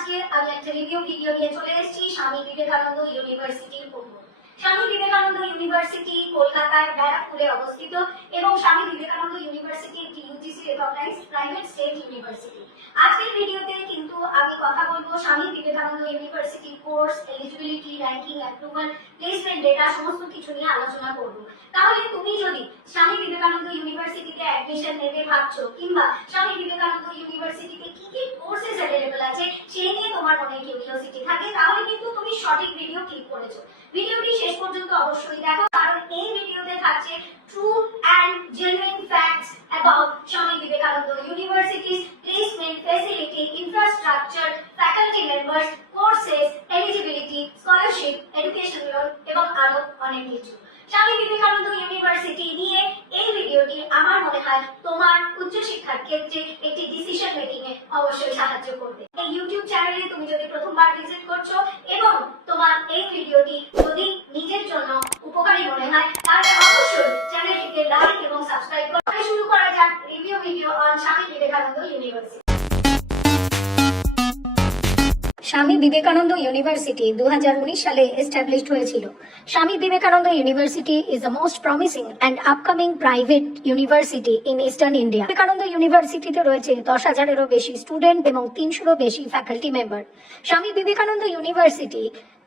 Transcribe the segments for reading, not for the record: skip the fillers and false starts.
আজকে আমি একটা রিভিউ ভিডিও নিয়ে চলে এসেছি স্বামী বিবেকানন্দ ইউনিভার্সিটির উপর। স্বামী বিবেকানন্দ ইউনিভার্সিটি কলকাতায় ব্যারাকপুরে অবস্থিত এবং স্বামী বিবেকানন্দ ইউনিভার্সিটি একটি UGC recognised private state university. আজকের ভিডিওতে কিন্তু আমি কথা বলবো Swami Vivekananda university course, eligibility, ranking, approval, placement data সমস্ত কিছু নিয়ে আলোচনা করব। তাহলে তুমি যদি স্বামী বিবেকানন্দ ইউনিভার্সিটিতে অ্যাডমিশন নেবে ভাবছো, কিংবা স্বামী বিবেকানন্দ ইউনিভার্সিটিতে কি কি কোর্সেস অ্যাভেলেবল আছে সেই নিয়ে তোমার মনে কিউরিওসিটি থাকে, তাহলে কিন্তু তুমি সঠিক ভিডিও ক্লিক করেছো। ভিডিওটি শেষ পর্যন্ত অবশ্যই দেখো, কারণ এই ভিডিওতে থাকছে true and genuine facts about Swami Vivekananda universities placement facility, infrastructure, faculty members, courses, eligibility, scholarship, education loan এবং আরো অনেক কিছু। স্বামী বিবেকানন্দ ইউনিভার্সিটি নিয়ে এই ভিডিওটি আমার মনে হয় তোমার উচ্চশিক্ষার ক্ষেত্রে একটি ডিসিশন মেকিং এ অবশ্যই সাহায্য করবে। এই ইউটিউব চ্যানেলে তুমি যদি প্রথমবার ভিজিট করছো এবং তোমার এই ভিডিওটি যদি নিজের জন্য উপকারী মনে হয়, তাহলে অবশ্যই চ্যানেলটিকে লাইক এবং সাবস্ক্রাইব করে শুরু করা যাক রিভিউ ভিডিও অন স্বামী বিবেকানন্দ ইউনিভার্সিটি। স্বামী বিবেকানন্দ ইউনিভার্সিটি 2019 সালে এস্টাবলিশড হয়েছিল। স্বামী Vivekananda university is the most promising and upcoming private university in eastern India. Vivekananda ইউনিভার্সিটিতে রয়েছে 10,000-এরও বেশি স্টুডেন্ট এবং 300-রও বেশি ফ্যাকাল্টি মেম্বার। স্বামী বিবেকানন্দ ইউনিভার্সিটি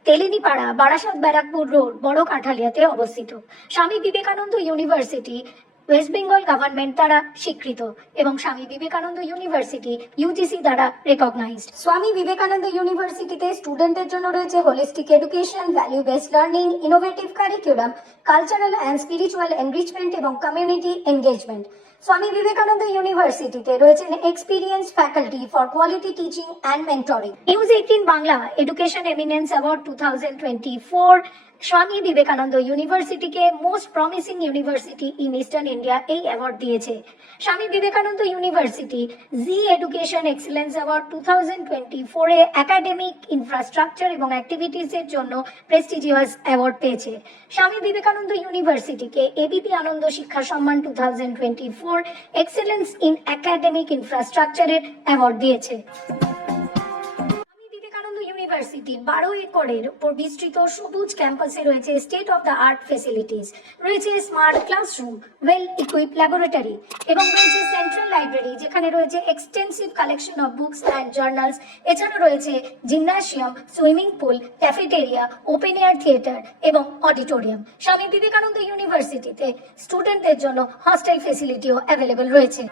তেলেনিপাড়া, বারাসাত, ব্যারাকপুর রোড, বড় কাঠালিয়াতে অবস্থিত। স্বামী Vivekananda university West Bengal government দ্বারা স্বীকৃত এবং স্বামী বিবেকানন্দ ইউনিভার্সিটি ইউজিসি দ্বারা রেকগনাইজড। স্বামী বিবেকানন্দ ইউনিভার্সিটিতে স্টুডেন্টদের জন্য রয়েছে holistic education, value based learning, innovative curriculum, cultural and spiritual enrichment এবং কমিউনিটি এনগেজমেন্ট। স্বামী বিবেকানন্দ ইউনিভার্সিটিতে রয়েছেন experience faculty for quality teaching and mentoring. News 18 Bangla education eminence award 2024 Swami Vivekananda ইউনিভার্সিটিকে most promising university in eastern India এই অ্যাওয়ার্ড দিয়েছে। স্বামী Vivekananda university জি education excellence award 2024 এ academic, infrastructure এবং activities এর জন্য প্রেস্টিজিয়াস অ্যাওয়ার্ড পেয়েছে। স্বামী বিবেকানন্দ ইউনিভার্সিটিকে এবিপি আনন্দ শিক্ষা সম্মান 2024 এক্সেলেন্স ইন একাডেমিক ইনফ্রাস্ট্রাকচারের অ্যাওয়ার্ড দিয়েছে। ইউনিভার্সিটি 12 একরের উপর বিস্তৃত সবুজ ক্যাম্পাসে রয়েছে state of the art facilities, রয়েছে smart classroom, well equip laboratory এবং রয়েছে সেন্ট্রাল লাইব্রেরি, যেখানে রয়েছে extensive collection of books and journals. এছাড়া রয়েছে gymnasium, swimming pool, cafeteria, open air theatre এবং অডিটোরিয়াম। স্বামী বিবেকানন্দ ইউনিভার্সিটিতে স্টুডেন্টদের জন্য হস্টেল ফেসিলিটিও অ্যাভেলেবল রয়েছে।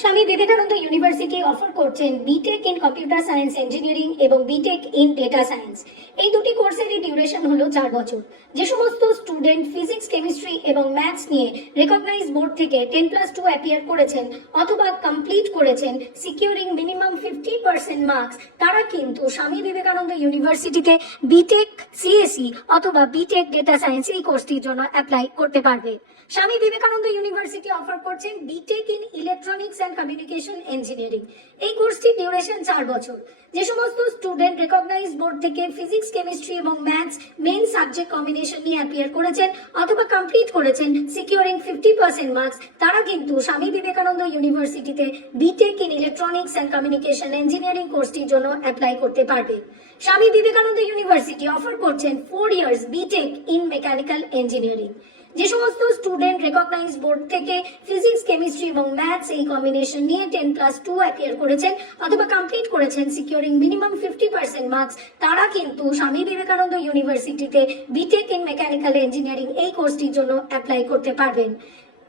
স্বামী বিবেকানন্দ ইউনিভার্সিটি অফার করছেন BTech in computer science engineering এবং বিটেক ইন ডেটা সায়েন্স। এই দুটি কোর্সেরই ডিউরেশন হলো 4 বছর। যে সমস্ত স্টুডেন্ট ফিজিক্স, কেমিস্ট্রি এবং ম্যাথস নিয়ে রেকগনাইজড বোর্ড থেকে 10+2 অ্যাপিয়ার করেছেন অথবা কমপ্লিট করেছেন সিকিউরিং মিনিমাম 50% মার্কস, তারা কিন্তু স্বামী বিবেকানন্দ ইউনিভার্সিটিতে বিটেক সিএসই অথবা বিটেক ডেটা সায়েন্স এই কোর্সটির জন্য অ্যাপ্লাই করতে পারবে। স্বামী বিবেকানন্দ ইউনিভার্সিটি অফার করছেন BTech in electronics and communication engineering. এই কোর্সটির ডিউরেশন 4 বছর। যে সমস্ত স্টুডেন্ট রেকগনাইজড বোর্ড থেকে ফিজিক্স, কেমিস্ট্রি এবং ম্যাথস মেইন সাবজেক্ট কম্বিনেশন নিয়ে অ্যাপিয়ার করেছেন অথবা কমপ্লিট করেছেন সিকিউরিং 50% মার্কস, তারা কিন্তু স্বামী বিবেকানন্দ ইউনিভার্সিটিতে BTech in electronics and communication engineering কোর্সটির জন্য অ্যাপ্লাই করতে পারবে। স্বামী বিবেকানন্দ ইউনিভার্সিটি অফার করছেন 4 years BTech in mechanical engineering. যে সমস্ত স্টুডেন্ট রেকগনাইজড বোর্ড থেকে ফিজিক্স, কেমিস্ট্রি এবং ম্যাথস এই কম্বিনেশন নিয়ে 10+2 অ্যাপিয়ার করেছেন অথবা কমপ্লিট করেছেন সিকিউরিং মিনিমাম 50% মার্কস, তারা কিন্তু স্বামী বিবেকানন্দ ইউনিভার্সিটিতে বিটেক ইন মেকানিক্যাল ইঞ্জিনিয়ারিং এই কোর্সটির জন্য অ্যাপ্লাই করতে পারবেন।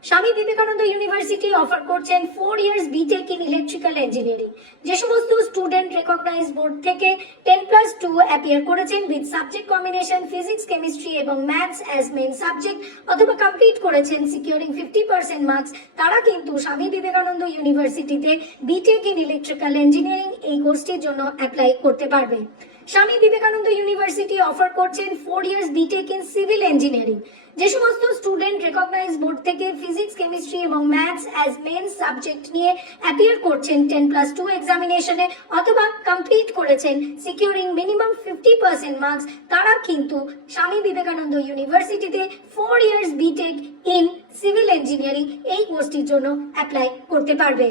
স্বামী বিবেকানন্দ ইউনিভার্সিটি অফার করছেন 4 years BTech in electrical engineering. যে সমস্ত স্টুডেন্ট রেকগনাইজড বোর্ড থেকে 10+2 অ্যাপিয়ার করেছেন with subject combination physics, chemistry এবং ম্যাথস অ্যাজ মেইন সাবজেক্ট অথবা কমপ্লিট করেছেন সিকিউরিং 50% মার্কস, তারা কিন্তু স্বামী বিবেকানন্দ ইউনিভার্সিটিতে বিটেক ইন ইলেকট্রিক্যাল ইঞ্জিনিয়ারিং এই কোর্সটির জন্য অ্যাপ্লাই করতে পারবে। স্বামী বিবেকানন্দ ইউনিভার্সিটি অফার করছেন 4 years BTech in civil engineering. যে সমস্ত স্টুডেন্ট রেকগনাইজড বোর্ড থেকে ফিজিক্স, কেমিস্ট্রি এবং ম্যাথস অ্যাজ মেইন সাবজেক্ট নিয়ে অ্যাপিয়ার করছেন 10+2 এক্সামিনেশনে অথবা কমপ্লিট করেছেন সিকিউরিং মিনিমাম 50% মার্কস, তারা কিন্তু স্বামী বিবেকানন্দ ইউনিভার্সিটিতে 4 years BTech in civil engineering এই কোর্সটির জন্য অ্যাপ্লাই করতে পারবে।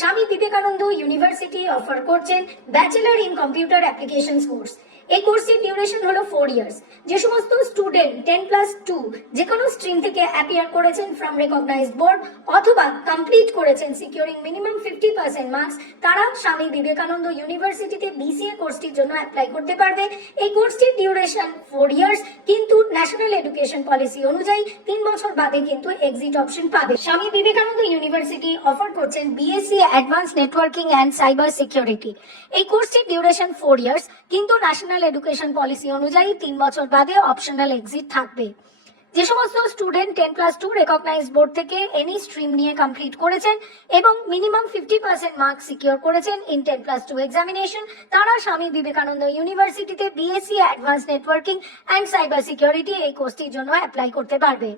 স্বামী বিবেকানন্দ ইউনিভার্সিটি অফার করছেন bachelor in computer applications course. এই কোর্সের ডিউরেশন হলো 4 ইয়ার্স। যে সমস্ত স্টুডেন্ট 10+2 যে কোনো স্ট্রিম থেকে অ্যাপিয়ার করেছেন ফ্রম রেকগনাইজড বোর্ড অথবা কমপ্লিট করেছেন সিকিউরিং মিনিমাম 50% মার্কস, তারা স্বামী বিবেকানন্দ ইউনিভার্সিটিতে বিসিএ কোর্সটির জন্য অ্যাপ্লাই করতে পারবে। এই কোর্সটির ডিউরেশন 4 ইয়ার্স, কিন্তু ন্যাশনাল এডুকেশন পলিসি অনুযায়ী 3 বছর বাদে কিন্তু এক্সিট অপশন পাবে। স্বামী বিবেকানন্দ ইউনিভার্সিটি অফার করছেন BSc advance networking and cyber security. এই কোর্সটির ডিউরেশন 4 ইয়ার্স, কিন্তু ন্যাশনাল এডুকেশন পলিসি অনুযায়ী 3 বছর বাদে অপশনাল এক্সিট থাকবে। যে সমস্ত স্টুডেন্ট 10+2 রেকগনাইজড বোর্ড থেকে এনি স্ট্রিম নিয়ে কমপ্লিট করেছেন এবং মিনিমাম 50% মার্কস সিকিউর করেছেন ইন 10+2 এক্সামিনেশন, তারা স্বামী বিবেকানন্দ ইউনিভার্সিটিতে BSc advance networking and cyber security এই কোর্সটির জন্য অ্যাপ্লাই করতে পারবে।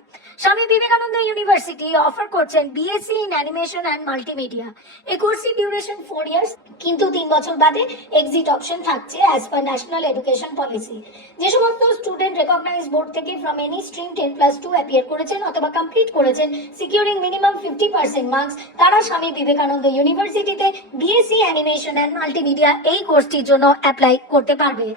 স্বামী বিবেকানন্দ ইউনিভার্সিটি অফার করছেন BSc in animation and multimedia. এই কোর্সটির ডিউরেশন 4 ইয়ার্স, কিন্তু 3 বছর বাদে এক্সিট অপশন থাকছে as per national education policy. যে সমস্ত স্টুডেন্ট রেকগনাইজড বোর্ড থেকে ফ্রম এনি স্ট্রিম 10+2 অ্যাপিয়ার করেছেন অথবা কমপ্লিট করেছেন সিকিউরিং মিনিমাম 50% মার্কস, তারা স্বামী বিবেকানন্দ ইউনিভার্সিটিতে বিএসসি অ্যানিমেশন অ্যান্ড মাল্টিমিডিয়া এই কোর্সটির জন্য অ্যাপ্লাই করতে পারবে।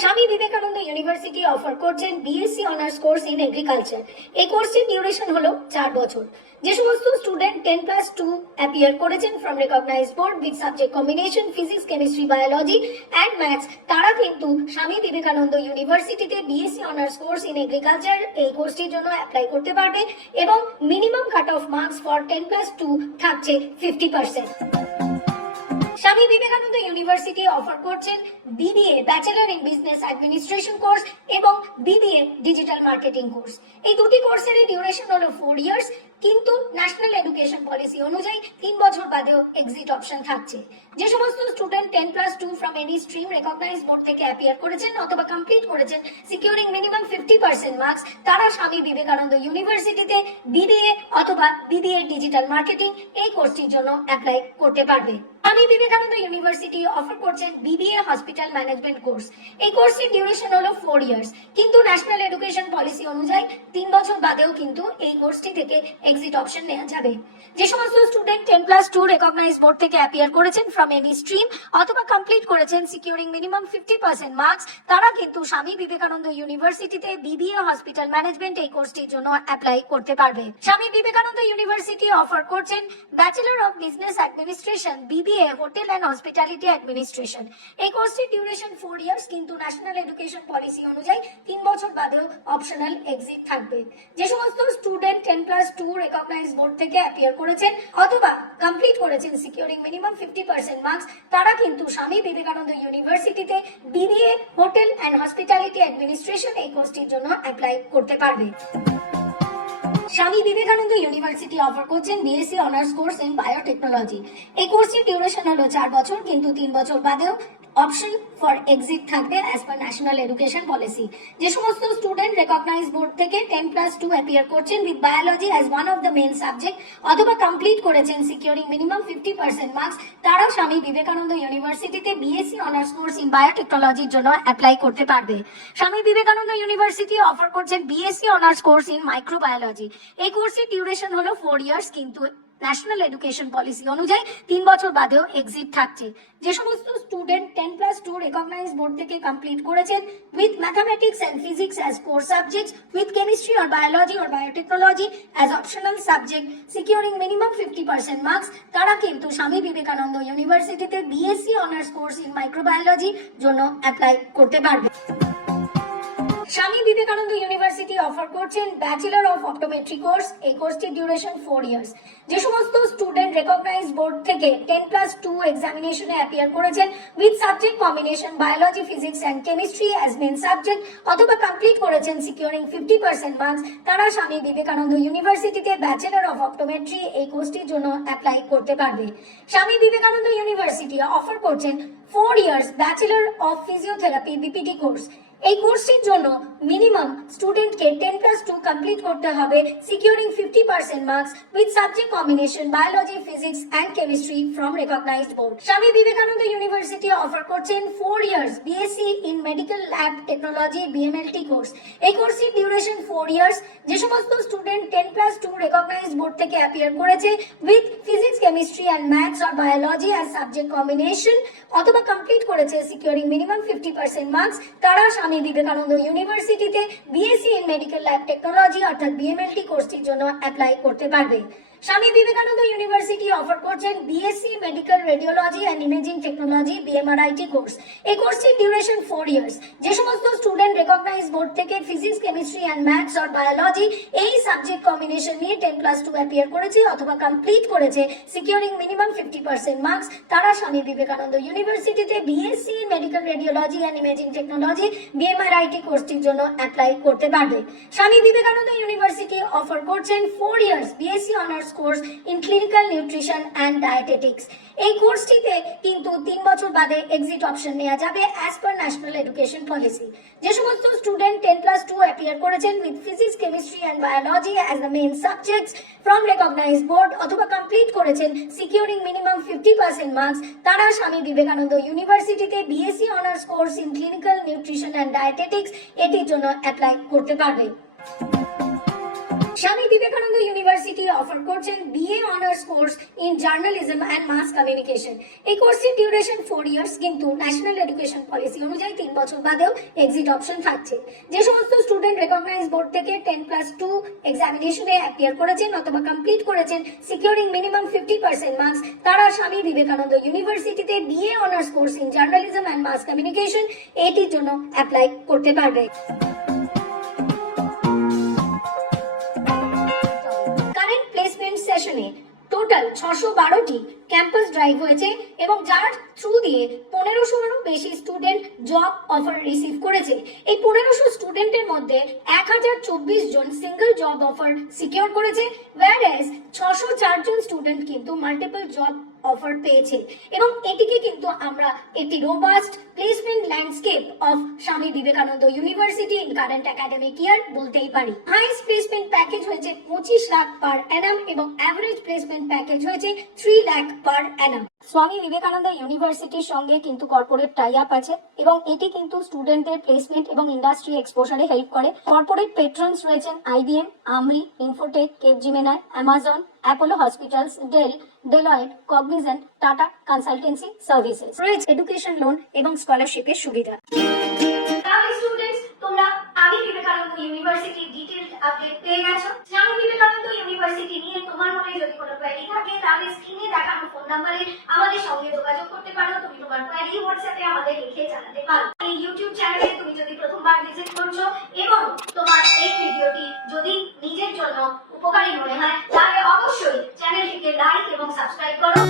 স্বামী বিবেকানন্দ ইউনিভার্সিটি অফার করছেন BSc honours course in agriculture. এই কোর্সটির ডিউরেশন হলো 4 বছর। যে সমস্ত স্টুডেন্ট 10+2 অ্যাপিয়ার করেছেন from recognised board with subject combination physics, chemistry, biology and maths, তারা কিন্তু স্বামী বিবেকানন্দ ইউনিভার্সিটিতে BSc honours course in agriculture এই কোর্সটির জন্য অ্যাপ্লাই করতে পারবে এবং minimum cut off marks for 10+2 থাকছে 50%। স্বামী বিবেকানন্দ ইউনিভার্সিটি অফার করছেন BBA bachelor in business administration course এবং বিবিএ ডিজিটাল মার্কেটিং কোর্স। এই দুটি কোর্সের ডিউরেশন হলো 4 ইয়ার্স, কিন্তু ন্যাশনাল এডুকেশন পলিসি অনুযায়ী 3 বছর বাদেও এক্সিট অপশন থাকছে। যে সমস্ত student 10+2 from any stream recognized board থেকে অ্যাপিয়ার করেছেন অথবা কমপ্লিট করেছেন সিকিউরিং মিনিমাম 50% মার্কস, তারা স্বামী বিবেকানন্দ ইউনিভার্সিটিতে বিবিএ অথবা বিবিএ ডিজিটাল মার্কেটিং এই কোর্সটির জন্য অ্যাপ্লাই করতে পারবে। স্বামী বিবেকানন্দ ইউনিভার্সিটি অফার করছেন বিবিএ হসপিটাল ম্যানেজমেন্ট কোর্স। এই কোর্সের ডিউরেশন হলো 4 ইয়ার্স, কিন্তু ন্যাশনাল এডুকেশন পলিসি অনুযায়ী 3 বছর বাদেও কিন্তু এই কোর্সটি থেকে এক্সিট অপশন নেওয়া যাবে। যে সমস্ত স্টুডেন্ট 10+2 রেকগনাইজড বোর্ড থেকে অ্যাপিয়ার করেছেন ফ্রম এনি স্ট্রিম অথবা কমপ্লিট করেছেন সিকিউরিং মিনিমাম 50% মার্কস, তারা কিন্তু স্বামী বিবেকানন্দ ইউনিভার্সিটিতে বিবিএ হসপিটাল ম্যানেজমেন্ট এই কোর্সটির জন্য অ্যাপ্লাই করতে পারবে। স্বামী বিবেকানন্দ ইউনিভার্সিটি অফার করছেন bachelor of business administration BBA hotel and hospitality administration. এই কোর্সটির ডিউরেশন 4 ইয়ার্স, কিন্তু ন্যাশনাল এডুকেশন পলিসি অনুযায়ী 3 বছর বাদেও অপশনাল এক্সিট থাকবে। যে সমস্ত স্টুডেন্ট 10+2 রেকগনাইজড বোর্ড থেকে অ্যাপিয়ার করেছেন অথবা কমপ্লিট করেছেন সিকিউরিং মিনিমাম 50% মার্কস, তারা কিন্তু স্বামী বিবেকানন্দ ইউনিভার্সিটিতে BBA hotel and hospitality administration এই কোর্সটির জন্য অ্যাপ্লাই করতে পারবে। স্বামী বিবেকানন্দ ইউনিভার্সিটি অফার করছেন BSc honours course in biotechnology. এই কোর্সটির ডিউরেশন হলো 4 বছর, কিন্তু 3 বছর বাদেও অপশন ফর এক্সিট থাকবে as per national education policy. যে সমস্ত স্টুডেন্ট রেকগনাইজড বোর্ড থেকে 10+2 অ্যাপিয়ার করছেন with biology as one of the main subject অথবা কমপ্লিট করেছেন সিকিউরিং মিনিমাম 50% মার্কস, তারা স্বামী বিবেকানন্দ ইউনিভার্সিটিতে বিএসসি অনার্স কোর্স ইন বায়োটেকনোলজির জন্য অ্যাপ্লাই করতে পারবে। স্বামী বিবেকানন্দ ইউনিভার্সিটি অফার করছেন BSc honours course in microbiology. এই কোর্সের ডিউরেশন হলো 4 ইয়ার্স, কিন্তু ন্যাশনাল এডুকেশন পলিসি অনুযায়ী 3 বছর বাদেও এক্সিট থাকছে। যে সমস্ত স্টুডেন্ট 10+2 রেকগনাইজড বোর্ড থেকে কমপ্লিট করেছেন with mathematics and physics as core subjects, with chemistry or biology or biotechnology as optional subject, securing minimum 50% marks, তারা কিন্তু স্বামী বিবেকানন্দ ইউনিভার্সিটিতে বিএসসি অনার্স কোর্স ইন মাইক্রোবায়োলজির জন্য অ্যাপ্লাই করতে পারবে। স্বামী বিবেকানন্দ ইউনিভার্সিটি অফার করছেন ব্যাচেলর অফ অপটোমেট্রি কোর্স। এই কোর্সটির ডিউরেশন 4 ইয়ার্স। যে সমস্ত স্টুডেন্ট রেকগনাইজড বোর্ড থেকে 10+2 এক্সামিনেশনে অ্যাপিয়ার করেছেন with subject combination biology, physics and chemistry as main subject অথবা কমপ্লিট করেছেন সিকিউরিং 50% মার্কস, তারা স্বামী বিবেকানন্দ ইউনিভার্সিটিতে ব্যাচেলর অফ অপটোমেট্রি এই কোর্সটির জন্য অ্যাপ্লাই করতে পারবে। স্বামী বিবেকানন্দ ইউনিভার্সিটি অফার করছেন 4 years bachelor of physiotherapy BPT course. এই কোর্সটির জন্য মিনিমাম স্টুডেন্টকে 10+2 কমপ্লিট করতে হবে securing 50% marks with subject combination biology, physics and chemistry from recognised board. স্বামী বিবেকানন্দ ইউনিভার্সিটি অফার করছেন 4 years BSc in medical lab technology BMLT course. এই কোর্সটির ডিউরেশন 4 ইয়ার্স। যে সমস্ত স্টুডেন্ট 10+2 recognized board থেকে অ্যাপিয়ার করেছে with physics, chemistry and maths or biology as subject combination অথবা complete করেছে securing minimum 50% marks, তারা স্বামী বিবেকানন্দ ইউনিভার্সিটিতে BSc in medical lab technology অর্থাৎ বিএমএলটি কোর্সটির জন্য অ্যাপ্লাই করতে পারবে। স্বামী বিবেকানন্দ ইউনিভার্সিটি অফার করছেন BSc medical radiology and imaging technology বিএমআরআইটি course. এই কোর্সটির ডিউরেশন 4 ইয়ার্স। যে সমস্ত স্টুডেন্ট রেকগনাইজ বোর্ড থেকে physics, chemistry and maths or biology এই সাবজেক্ট কম্বিনেশন নিয়ে 10+2 অ্যাপিয়ার করেছে অথবা কমপ্লিট করেছে সিকিউরিং মিনিমাম 50% মার্কস, তারা স্বামী বিবেকানন্দ ইউনিভার্সিটিতে BSc medical radiology and imaging technology বিএমআরআইটি কোর্সটির জন্য অ্যাপ্লাই করতে পারবে। স্বামী বিবেকানন্দ ইউনিভার্সিটি অফার করছেন 4 years BSc honours course in clinical nutrition and dietetics. এই কোর্সটিতে কিন্তু 3 বছর বাদে এক্সিট অপশন নেওয়া যাবে as per national education policy. যে সমস্ত স্টুডেন্ট 10+2 অ্যাপিয়ার করেছেন with physics, chemistry and biology as the main subjects from recognised board অথবা কমপ্লিট করেছেন সিকিউরিং মিনিমাম 50% মার্কস, তারা স্বামী বিবেকানন্দ ইউনিভার্সিটিতে BSc honours course in clinical nutrition and dietetics এটির জন্য apply করতে পারবে। স্বামী বিবেকানন্দ ইউনিভার্সিটি অফার করছেন BA honours course in journalism and mass communication. এই কোর্সের ডিউরেশন 4 ইয়ার্স, কিন্তু ন্যাশনাল এডুকেশন পলিসি অনুযায়ী 3 বছর বাদেও এক্সিট অপশন থাকছে। যে সমস্ত স্টুডেন্ট রেকগনাইজ বোর্ড থেকে 10+2 এক্সামিনেশনে অ্যাপিয়ার করেছেন অথবা কমপ্লিট করেছেন সিকিউরিং মিনিমাম 50% মার্কস, তারা স্বামী বিবেকানন্দ ইউনিভার্সিটিতে BA honours course in journalism and mass communication এটির জন্য অ্যাপ্লাই করতে পারবে। সেশনে টোটাল 612টি ক্যাম্পাস ড্রাইভ হয়েছে এবং যার থ্রু দিয়ে 1500-এরও বেশি স্টুডেন্ট জব অফার রিসিভ করেছে। এই 1500 স্টুডেন্টের মধ্যে 1024 জন সিঙ্গেল জব অফার সিকিউর করেছে, whereas 604 জন স্টুডেন্ট কিন্তু মাল্টিপল জব অফার পেয়েছে। এবং এটিকে কিন্তু আমরা একটি রোবাস্ট প্লেসমেন্ট ল্যান্ডস্কেপ অফ স্বামী Vivekananda university in current academic ইয়ার বলতেই পারি। হাইস্ট প্লেসমেন্ট প্যাকেজ হয়েছে 25 লাখ পার অ্যানাম এবং অ্যাভারেজ প্লেসমেন্ট প্যাকেজ হয়েছে 3 লাখ পার অ্যানাম। স্বামী বিবেকানন্দ ইউনিভার্সিটির সঙ্গে কিন্তু কর্পোরেট টাই আপ আছে এবং এটি কিন্তু স্টুডেন্টদের প্লেসমেন্ট এবং ইন্ডাস্ট্রি এক্সপোজারে হেল্প করে। কর্পোরেট পেট্রনস রয়েছেন আইবিএম, আমরি, Infotech, কেপজেমিনাই, Amazon, Apollo hospitals, del, Deloitte, Cognizant, tata consultancy services. রয়েছে এডুকেশন লোন এবং স্কলারশিপের সুবিধা। তাহলে স্টুডেন্টস, তোমরা আগে বিবেকানন্দ ইউনিভার্সিটি ডিটেইলড আপডেট পেয়ে গেছো। স্বামী বিবেকানন্দ ইউনিভার্সিটি নিয়ে তোমার মনে যদি কোনো কোয়েরি থাকে তাহলে স্ক্রিনে দেখানো ফোন নম্বরে আমাদের সঙ্গে যোগাযোগ করতে পারো। তুমি তোমার কোয়েরি হোয়াটসঅ্যাপে আমাদের লিখে জানাতে পারো। এই ইউটিউব চ্যানেলে তুমি যদি প্রথমবার ভিজিট করছো এবং তোমার এই ভিডিওটি যদি নিজের জন্য উপকারী মনে হয় তাহলে অবশ্যই চ্যানেলটিকে লাইক এবং সাবস্ক্রাইব করো।